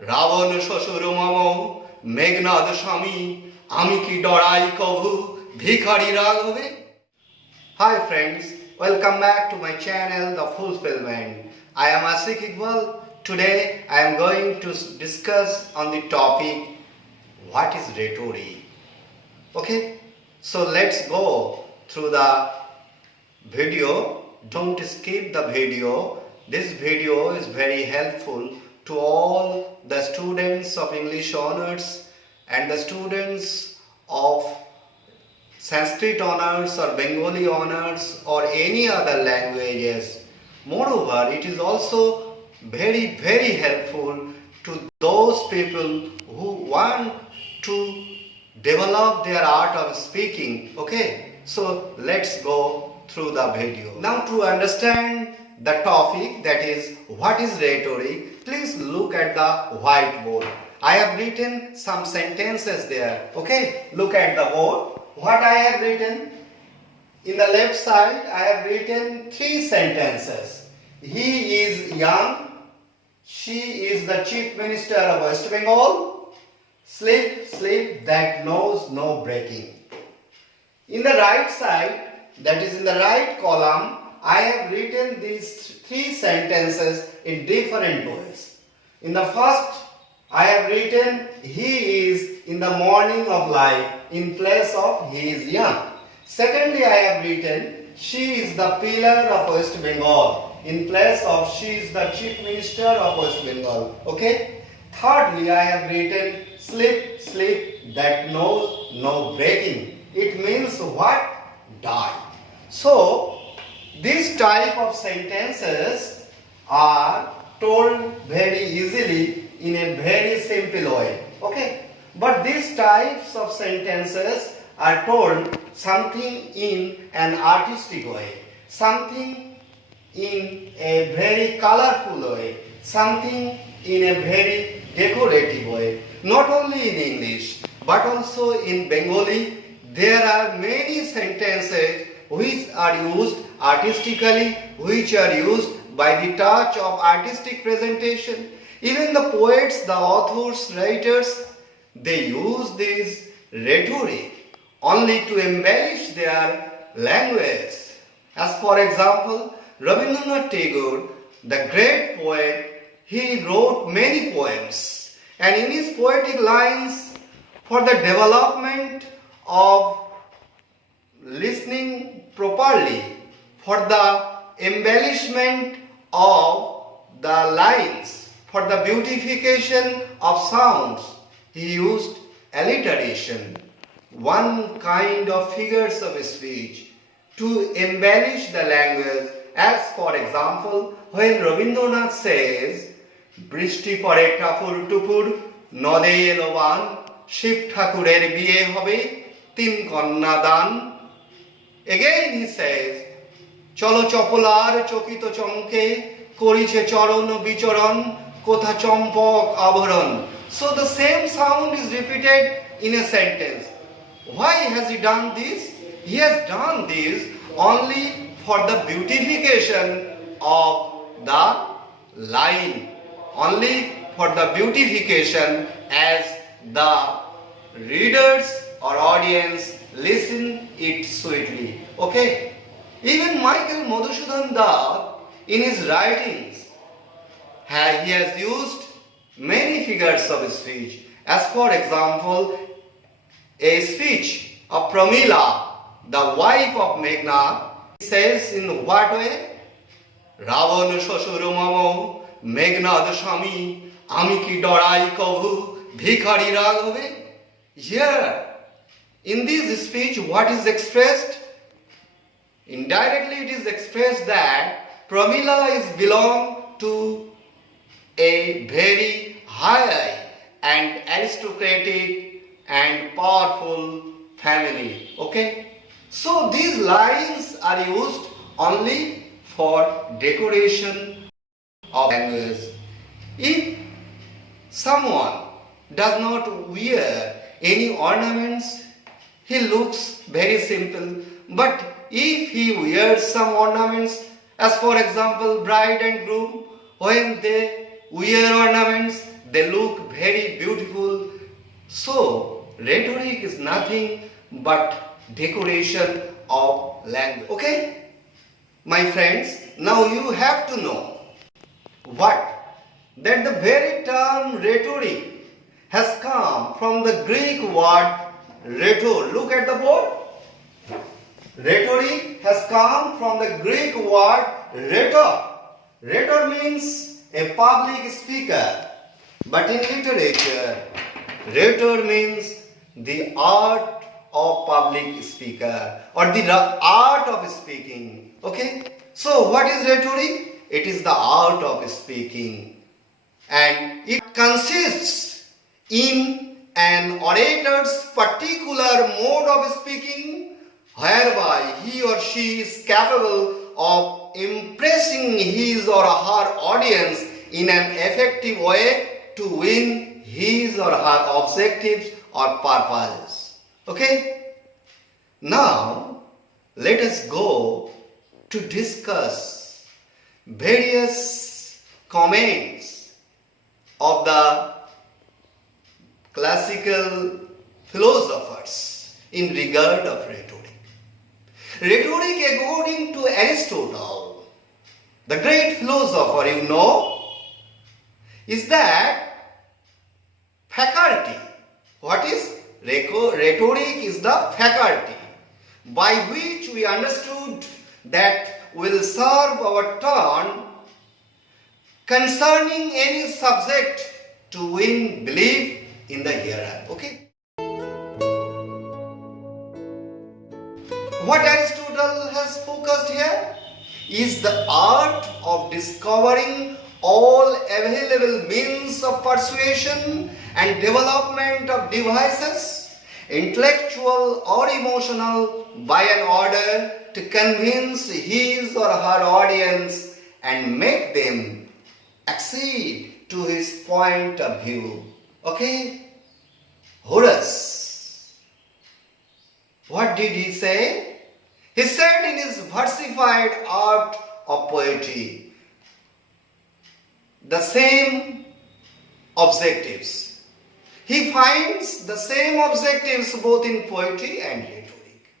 রাবণ শ্বশুর মম মেঘনাদ স্বামী আমি কি ডরাই কভু ভিখারি রাঘবে। Hi friends, welcome back to my channel The Fulfilment. I am Asik Iqbal. Today I am going to discuss on the topic what is rhetoric. Okay, so let's go through the video. Don't skip the video. This video is very helpful to all the students of English honors and the students of Sanskrit honors or Bengali honors or any other languages. Moreover, it is also very helpful to those people who want to develop their art of speaking. Okay, so let's go through the video. Now to understand the topic, that is what is rhetoric, please look at the whiteboard. I have written some sentences there. Okay, look at the board. What I have written, in the left side I have written 3 sentences. He is young, she is the Chief Minister of West Bengal, sleep that knows no breaking. In the right side, that is in the right column, I have written these 3 sentences in different ways. In the first, I have written he is in the morning of life in place of he is young. Secondly, I have written she is the pillar of West Bengal in place of she is the Chief Minister of West Bengal. Okay. Thirdly, I have written sleep that knows no breaking. It means what? Die. So, this type of sentences are told very easily in a very simple way. Okay. But these types of sentences are told something in an artistic way, something in a very colorful way, something in a very decorative way. Not only in English, but also in Bengali, there are many sentences which are used artistically, which are used by the touch of artistic presentation. Even the poets, the authors, writers, they use this rhetoric only to embellish their language. As for example, Rabindranath Tagore, the great poet, he wrote many poems, and in his poetic lines, for the development of listening properly, for the embellishment of the lines, for the beautification of sounds, he used alliteration, one kind of figures of speech to embellish the language. As for example, when Rabindranath says, বৃষ্টি পড়ে টাপুর টুপুর নদে এলো বান শিব ঠাকুরের বিয়ে হবে 3 কন্যা দান. Again he says, চলো চপলার চকিত চমকে করিছে চরণ বিচরণ কোথা চম্পক আভরণ. So the same sound is repeated in a sentence. Why has he done this? He has done this only for the beautification of the line, only for the beautification as the readers or audience listen it sweetly. Okay? Even Michael Madhusudan Dutt in his writings, he has used many figures of speech. As for example, a speech of Pramila, the wife of Meghnad, says in what way? Ravan shoshur mamo Meghnad shami ami ki dorai kobhu bhikhari raghave. Here, in this speech, what is expressed? Indirectly, it is expressed that Pramila is belong to a very high and aristocratic and powerful family. Okay? So these lines are used only for decoration of language. If someone does not wear any ornaments, he looks very simple. But if he wears some ornaments, as for example bride and groom, when they wear ornaments, they look very beautiful. So, rhetoric is nothing but decoration of language. Okay? My friends, now you have to know what? That the very term rhetoric has come from the Greek word rhetor. Look at the board. Rhetoric has come from the Greek word rhetor. Rhetor means a public speaker. But in literature, rhetor means the art of public speaker or the art of speaking. Okay? So what is rhetoric? It is the art of speaking. And it consists in an orator's particular mode of speaking whereby he or she is capable of impressing his or her audience in an effective way to win his or her objectives or purposes. Okay? Now, let us go to discuss various comments of the classical philosophers in regard of rhetoric. Rhetoric, according to Aristotle, the great philosopher, you know, is that faculty. What is? Rhetoric is the faculty by which we understood that will serve our turn concerning any subject to win belief in the hereafter. Okay? What Aristotle has focused here is the art of discovering all available means of persuasion and development of devices, intellectual or emotional, by an order to convince his or her audience and make them accede to his point of view. Okay? Horace, what did he say? He said in his versified art of poetry, the same objectives. He finds the same objectives both in poetry and rhetoric.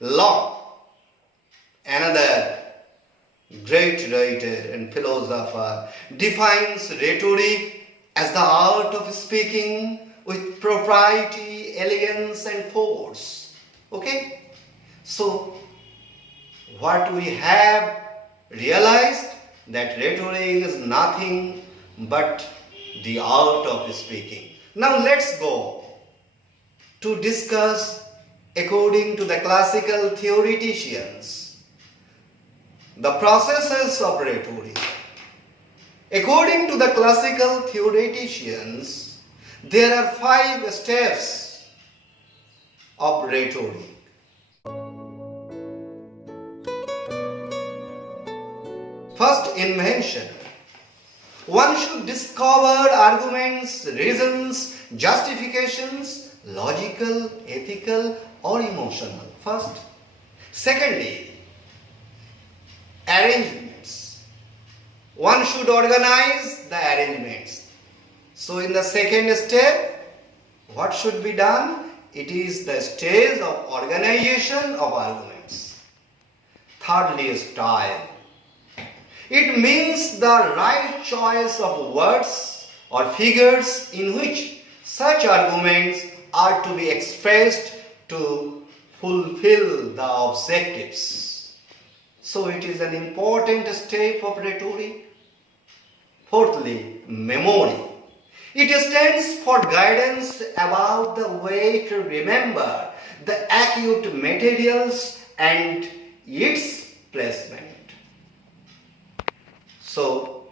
Locke, another great writer and philosopher, defines rhetoric as the art of speaking with propriety, elegance and force. Okay? So, what we have realized that rhetoric is nothing but the art of speaking. Now let's go to discuss, according to the classical theoreticians, the processes of rhetoric. According to the classical theoreticians, there are 5 steps of rhetoric. First, invention. One should discover arguments, reasons, justifications, logical, ethical or emotional. First. Secondly, arrangements. One should organize the arrangements. So in the second step, what should be done? It is the stage of organization of arguments. Thirdly, style. It means the right choice of words or figures in which such arguments are to be expressed to fulfill the objectives. So it is an important step of rhetoric. Fourthly, memory. It stands for guidance about the way to remember the acute materials and its placement. So,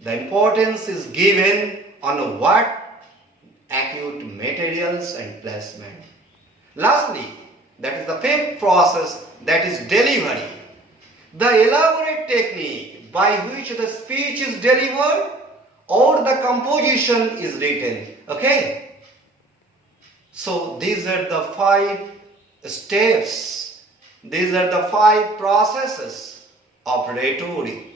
the importance is given on what acute materials and placement. Lastly, that is the 5th process, that is delivery. The elaborate technique by which the speech is delivered or the composition is written. Okay? So, these are the 5 steps. These are the 5 processes of rhetoric.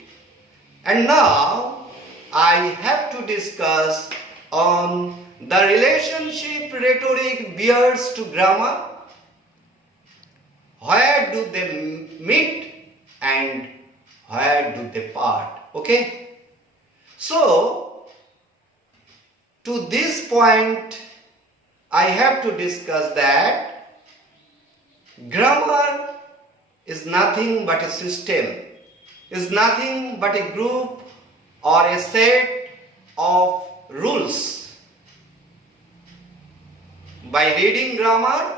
And now, I have to discuss on the relationship rhetoric bears to grammar. Where do they meet and where do they part? Okay? So, to this point, I have to discuss that grammar is nothing but a system, is nothing but a group or a set of rules. By reading grammar,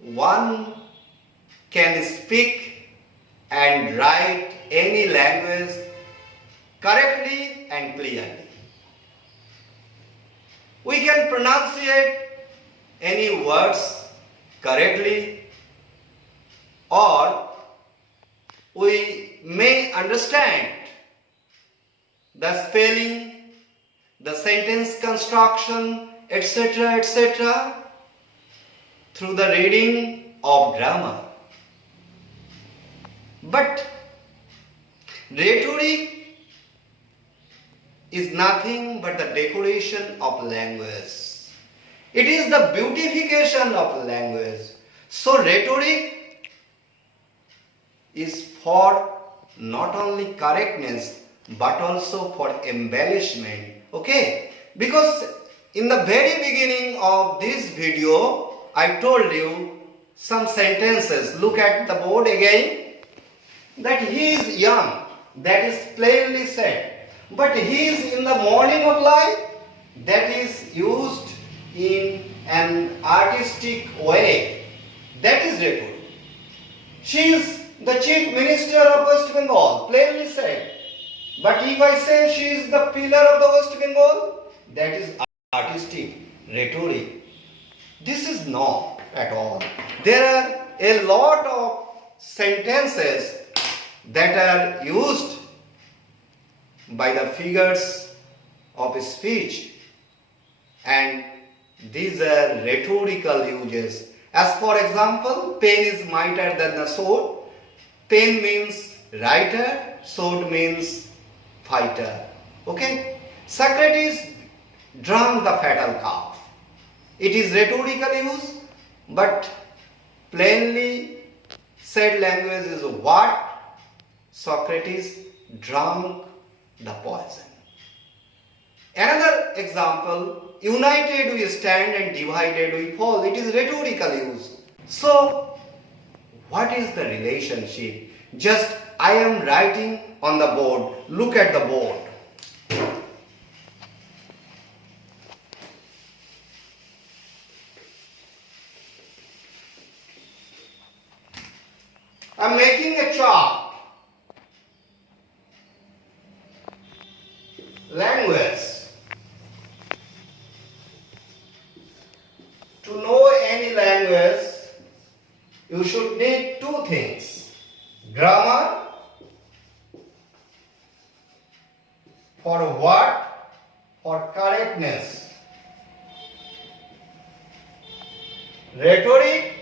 one can speak and write any language correctly and clearly. We can pronunciate any words correctly, or we may understand the spelling, the sentence construction, etc., through the reading of grammar. But rhetoric is nothing but the decoration of language. It is the beautification of language. So rhetoric is for not only correctness but also for embellishment. Okay? Because in the very beginning of this video, I told you some sentences. Look at the board again. That he is young, that is plainly said. But he is in the morning of life, that is used in an artistic way. That is rhetoric. She is the chief minister of West Bengal, plainly said. But if I say she is the pillar of the West Bengal, that is artistic, rhetoric. This is not at all. There are a lot of sentences that are used by the figures of speech, and these are rhetorical uses. As for example, pen is mightier than the sword. Pen means writer, sword means fighter. Okay? Socrates drank the fatal calf. It is rhetorical use, but plainly said language is what? Socrates drank the poison. Another example, united we stand and divided we fall. It is rhetorical use. So, what is the relationship? Just I am writing on the board. Look at the board. I am making a chart. Language. To know any language, you should need two things. Grammar, for what? For correctness. Rhetoric,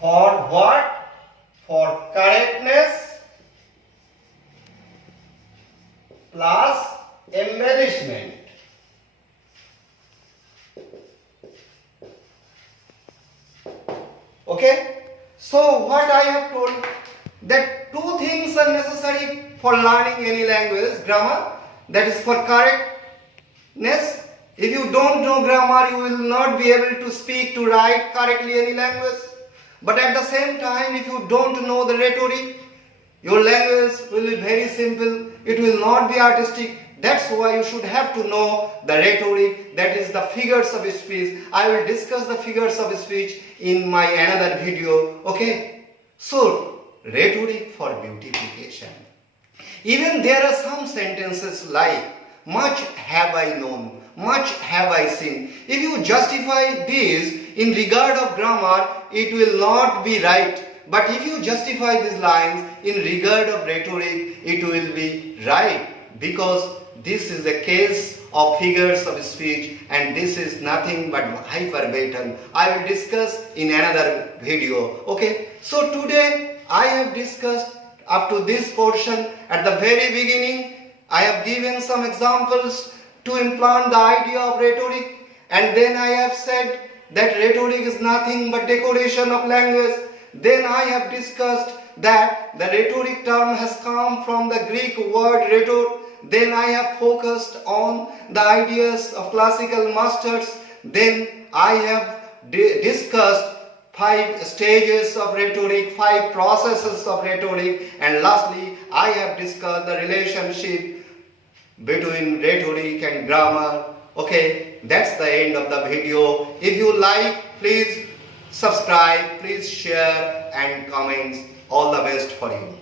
for what? For correctness plus embellishment. Okay? So what I have told, that two things are necessary for learning any language. Grammar, that is for correctness. If you don't know grammar, you will not be able to speak, to write correctly any language. But at the same time, if you don't know the rhetoric, your language will be very simple. It will not be artistic. That's why you should have to know the rhetoric, that is the figures of speech. I will discuss the figures of speech in my another video. Okay? So, rhetoric for beautification. Even there are some sentences like, much have I known, much have I seen. If you justify this in regard of grammar, it will not be right. But if you justify these lines in regard of rhetoric, it will be right, because this is a case of figures of speech and this is nothing but hyperbaton. I will discuss in another video. Okay, so today I have discussed up to this portion. At the very beginning, I have given some examples to implant the idea of rhetoric, and then I have said that rhetoric is nothing but decoration of language. Then I have discussed that the rhetoric term has come from the Greek word rhetor. Then I have focused on the ideas of classical masters. Then I have discussed 5 stages of rhetoric, 5 processes of rhetoric, and lastly I have discussed the relationship between rhetoric and grammar. Okay, that's the end of the video. If you like, please subscribe, please share and comments. All the best for you.